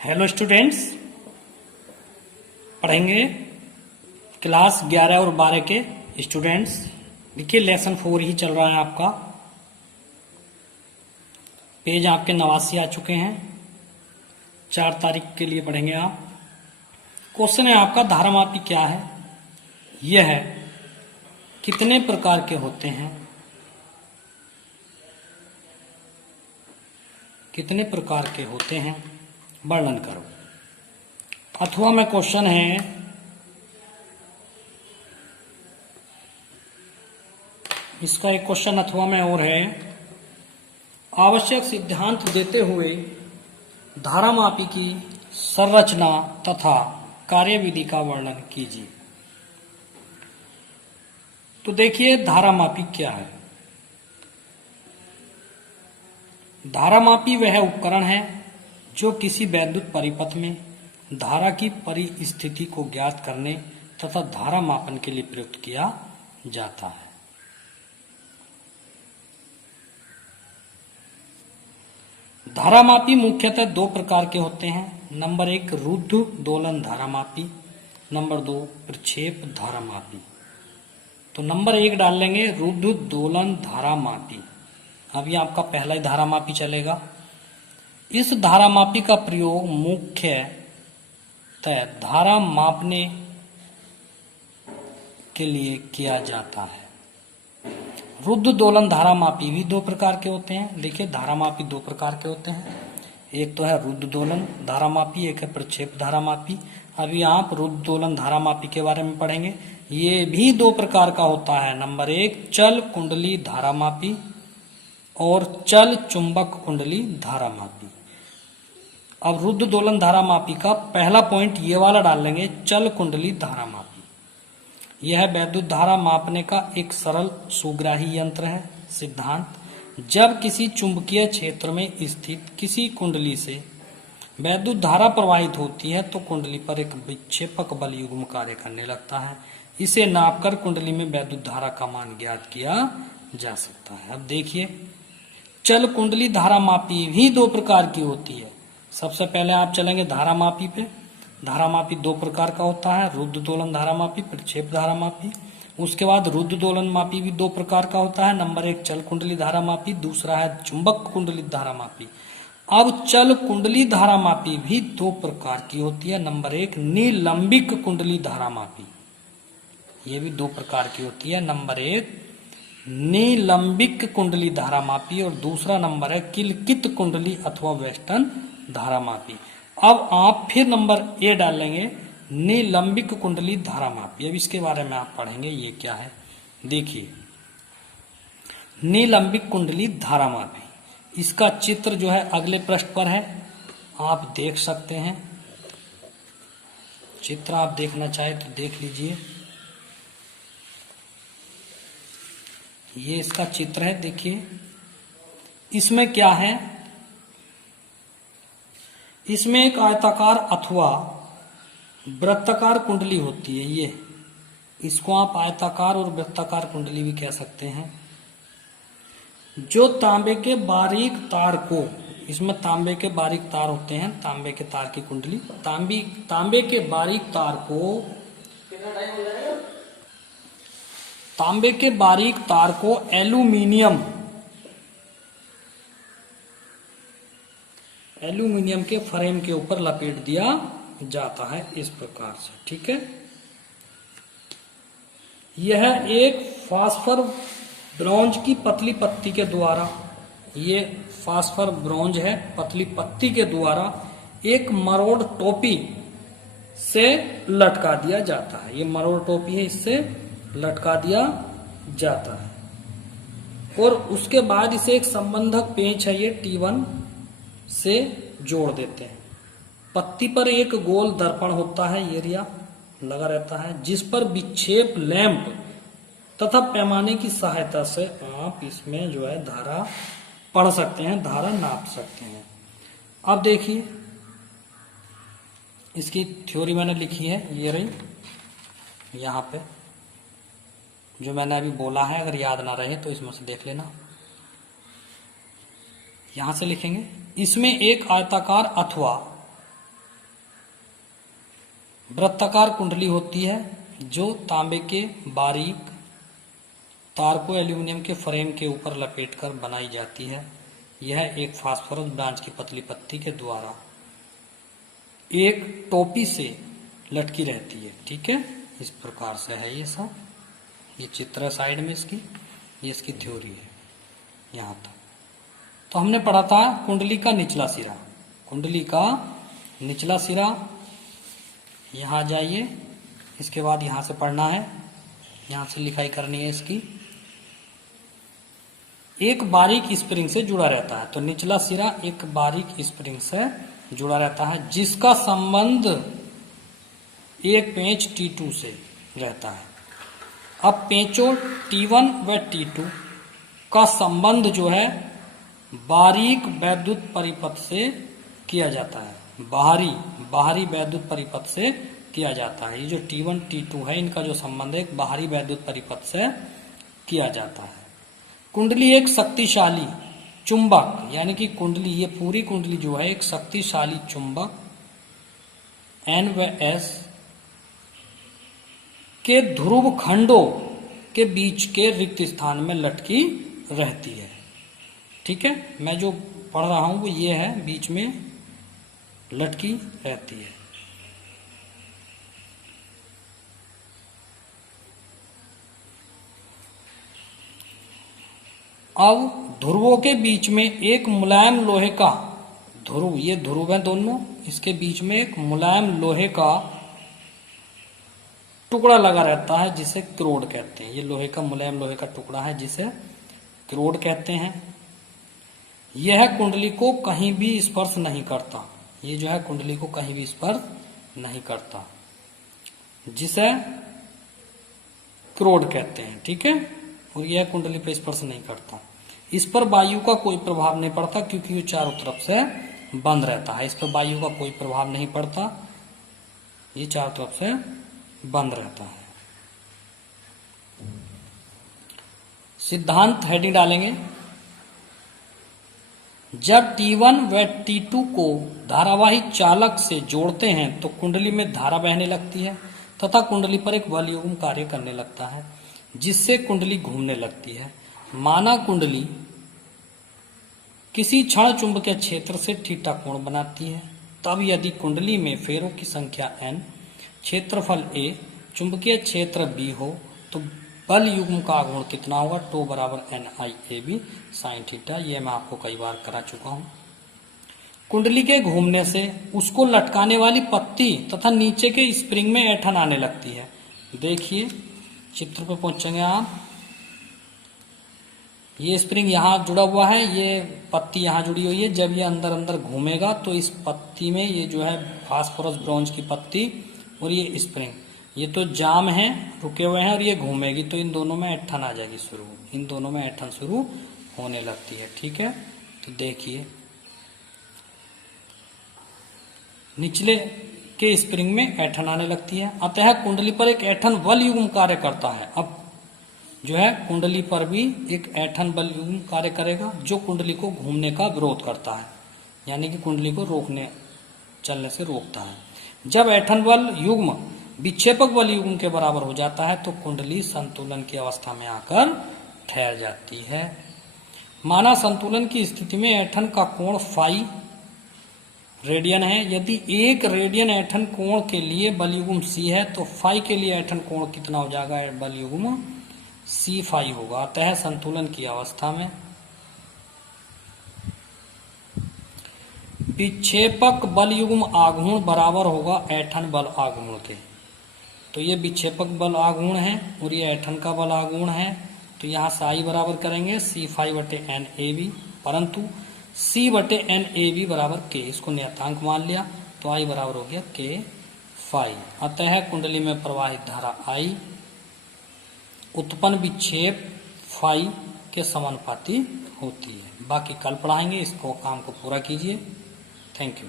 Hello students, पढ़ेंगे class 11 और 12 के स्टूडेंट्स। देखिए लेसन 4 ही चल रहा है आपका। पेज आपके 89 आ चुके हैं। 4 तारीख के लिए पढ़ेंगे आप। क्वेश्चन है आपका, धारामापी क्या है? यह है कितने प्रकार के होते हैं, कितने प्रकार के होते हैं वर्णन करो। अथवा में क्वेश्चन है इसका एक क्वेश्चन अथवा में और है, आवश्यक सिद्धांत देते हुए धारामापी की संरचना तथा कार्यविधि का वर्णन कीजिए। तो देखिए धारामापी क्या है। धारामापी वह उपकरण है जो किसी वैद्युत परिपथ में धारा की परिस्थिति को ज्ञात करने तथा धारा मापन के लिए प्रयुक्त किया जाता है। धारामापी मुख्यतः 2 प्रकार के होते हैं। नंबर 1 रुद्ध दोलन धारामापी, नंबर 2 प्रक्षेप धारामापी। तो नंबर 1 डाल लेंगे रुद्ध दोलन धारामापी। अभी आपका पहला ही धारामापी चलेगा। इस धारामापी का प्रयोग मुख्यतः धारा मापने के लिए किया जाता है। रुद्ध दोलन धारामापी भी 2 प्रकार के होते हैं। देखिए धारामापी 2 प्रकार के होते हैं, एक तो है रुद्ध दोलन धारामापी, एक है प्रक्षेप धारामापी। अभी आप रुद्ध दोलन धारामापी के बारे में पढ़ेंगे। ये भी 2 प्रकार का होता है। नंबर 1 चल कुंडली धारामापी और चल चुंबक कुंडली धारामापी। अब रुद्ध दोलन धारामापी का पहला पॉइंट ये वाला डाल लेंगे, चल कुंडली धारामापी। यह वैद्युत धारा मापने का एक सरल सुग्राही यंत्र है। सिद्धांत: जब किसी चुंबकीय क्षेत्र में स्थित किसी कुंडली से वैद्युत धारा प्रवाहित होती है तो कुंडली पर एक विक्षेपक बल युग्म कार्य करने लगता है। इसे नापकर कुंडली में वैद्युत धारा का मान ज्ञात किया जा सकता है। अब देखिए चल कुंडली धारामापी भी 2 प्रकार की होती है। सबसे पहले आप चलेंगे धारामापी पे। धारामापी 2 प्रकार का होता है, रुद्ध दोलन धारामापी, प्रक्षेप धारामापी। उसके बाद रुद्ध दोलन मापी भी 2 प्रकार का होता है। नंबर 1 चल कुंडली धारामापी, दूसरा है चुंबक कुंडली धारामापी। अब चल कुंडली धारामापी भी 2 प्रकार की होती है। नंबर 1 निलंबिक कुंडली धारामापी, ये भी 2 प्रकार की होती है। नंबर 1 निलंबिक कुंडली धारामापी और दूसरा नंबर है किलकित कुंडली अथवा वेस्टर्न धारामापी। अब आप फिर नंबर ए डाल लेंगे निलंबिक कुंडली धारामापी। अब इसके बारे में आप पढ़ेंगे ये क्या है। देखिए निलंबिक कुंडली धारामापी, इसका चित्र जो है अगले पृष्ठ पर है, आप देख सकते हैं। चित्र आप देखना चाहे तो देख लीजिए। ये इसका चित्र है। देखिए इसमें क्या है, इसमें एक आयताकार अथवा वृत्ताकार कुंडली होती है। ये इसको आप आयताकार और वृत्ताकार कुंडली भी कह सकते हैं, जो तांबे के बारीक तार को, इसमें तांबे के बारीक तार होते हैं, तांबे के तार की कुंडली, तांबे के बारीक तार को, तांबे के बारीक तार को एल्यूमिनियम के फ्रेम के ऊपर लपेट दिया जाता है इस प्रकार से। ठीक है, यह एक फास्फर ब्रॉन्ज की पतली पत्ती के द्वारा, ये फास्फर ब्रॉन्ज है, पतली पत्ती के द्वारा एक मरोड़ टोपी से लटका दिया जाता है। ये मरोड़ टोपी है, इससे लटका दिया जाता है और उसके बाद इसे एक संबंधक पेंच है, ये T1 से जोड़ देते हैं। पत्ती पर एक गोल दर्पण होता है, एरिया लगा रहता है, जिस पर विक्षेप लैंप तथा पैमाने की सहायता से आप इसमें जो है धारा पढ़ सकते हैं, धारा नाप सकते हैं। अब देखिए इसकी थ्योरी मैंने लिखी है, ये रही यहाँ पे, जो मैंने अभी बोला है। अगर याद ना रहे तो इसमें से देख लेना। यहां से लिखेंगे, इसमें एक आयताकार अथवा वृत्ताकार कुंडली होती है जो तांबे के बारीक तार को एल्यूमिनियम के फ्रेम के ऊपर लपेटकर बनाई जाती है। यह एक फास्फोरस ब्रांच की पतली पत्ती के द्वारा एक टोपी से लटकी रहती है। ठीक है, इस प्रकार से है ये सब। ये चित्र है साइड में इसकी, ये इसकी थ्योरी है यहाँ तक। तो हमने पढ़ा था कुंडली का निचला सिरा। कुंडली का निचला सिरा यहाँ जाइए, इसके बाद यहाँ से पढ़ना है, यहाँ से लिखाई करनी है इसकी। एक बारीक स्प्रिंग से जुड़ा रहता है। तो निचला सिरा एक बारीक स्प्रिंग से जुड़ा रहता है जिसका संबंध एक पेंच T2 से रहता है। अब पेंचों T1 व T2 का संबंध जो है बारीक वैद्युत परिपथ से किया जाता है। बाहरी वैद्युत परिपथ से किया जाता है। ये जो T1 T2 है, इनका जो संबंध है एक बाहरी वैद्युत परिपथ से किया जाता है। कुंडली एक शक्तिशाली चुंबक, यानी कि कुंडली, ये पूरी कुंडली जो है एक शक्तिशाली चुंबक N व S के ध्रुव खंडों के बीच के रिक्त स्थान में लटकी रहती है। ठीक है, मैं जो पढ़ रहा हूं वो ये है, बीच में लटकी रहती है। अब ध्रुवों के बीच में एक मुलायम लोहे का ध्रुव, ये ध्रुव है दोनों, इसके बीच में एक मुलायम लोहे का टुकड़ा लगा रहता है जिसे क्रोड कहते हैं। ये लोहे का, मुलायम लोहे का टुकड़ा है जिसे क्रोड कहते हैं। यह कुंडली को कहीं भी स्पर्श नहीं करता। ये जो है कुंडली को कहीं भी स्पर्श नहीं करता, जिसे क्रोड कहते हैं। ठीक है, और यह कुंडली पर स्पर्श नहीं करता। इस पर वायु का कोई प्रभाव नहीं पड़ता क्योंकि ये चारों तरफ से बंद रहता है। इस पर वायु का कोई प्रभाव नहीं पड़ता, ये चारों तरफ से बंद रहता है। सिद्धांत हेडिंग डालेंगे। जब T1 व T2 को धारावाही चालक से जोड़ते हैं तो कुंडली में धारा बहने लगती है तथा कुंडली पर एक बल युग्म कार्य करने लगता है जिससे कुंडली घूमने लगती है। माना कुंडली किसी क्षण चुंबकीय क्षेत्र से थीटा कोण बनाती है, तब यदि कुंडली में फेरों की संख्या n, क्षेत्रफल a, चुंबकीय क्षेत्र b हो तो बल युग्म का आघूर्ण कितना होगा? टो बराबर NIAB साइन थीटा। ये मैं आपको कई बार करा चुका हूं। कुंडली के घूमने से उसको लटकाने वाली पत्ती तथा नीचे के स्प्रिंग में ऐंठन आने लगती है। देखिए चित्र पे पहुंचेंगे आप। ये स्प्रिंग यहाँ जुड़ा हुआ है, ये पत्ती यहाँ जुड़ी हुई है। जब ये अंदर अंदर घूमेगा तो इस पत्ती में ये जो है फास्फोरस ब्रॉन्ज की पत्ती और ये स्प्रिंग, ये तो जाम है, रुके हुए हैं, और ये घूमेगी तो इन दोनों में ऐंठन आ जाएगी शुरू, इन दोनों में ऐंठन शुरू होने लगती है। ठीक है, तो देखिए निचले के स्प्रिंग में ऐंठन आने लगती है। अतः कुंडली पर एक ऐंठन बल युग्म कार्य करता है। अब जो है कुंडली पर भी एक ऐंठन बल युग्म कार्य करेगा जो कुंडली को घूमने का विरोध करता है, यानी कि कुंडली को रोकने, चलने से रोकता है। जब ऐंठन बल युग्म विक्षेपक बल युग्म के बराबर हो जाता है तो कुंडली संतुलन की अवस्था में आकर ठहर जाती है। माना संतुलन की स्थिति में ऐंठन का कोण फाई रेडियन है। यदि एक रेडियन ऐंठन कोण के लिए बल युग्म c है तो फाई के लिए ऐंठन कोण कितना हो जाएगा? बल युग्म c फाई होगा। अतः संतुलन की अवस्था में विक्षेपक बल युग्म आघूर्ण बराबर होगा ऐंठन बल आघूर्ण के। तो ये विक्षेपक बल आघूर्ण है और ये ऐंठन का बल आघूर्ण है, तो यहाँ साई बराबर करेंगे c फाई बटे NAB, परंतु c बटे NAB बराबर k, इसको नियतांक मान लिया तो I बराबर हो गया k फाई। अतः कुंडली में प्रवाहित धारा I उत्पन्न विक्षेप फाई के समानुपाती होती है। बाकी कल पढ़ाएंगे, इसको काम को पूरा कीजिए। Thank you.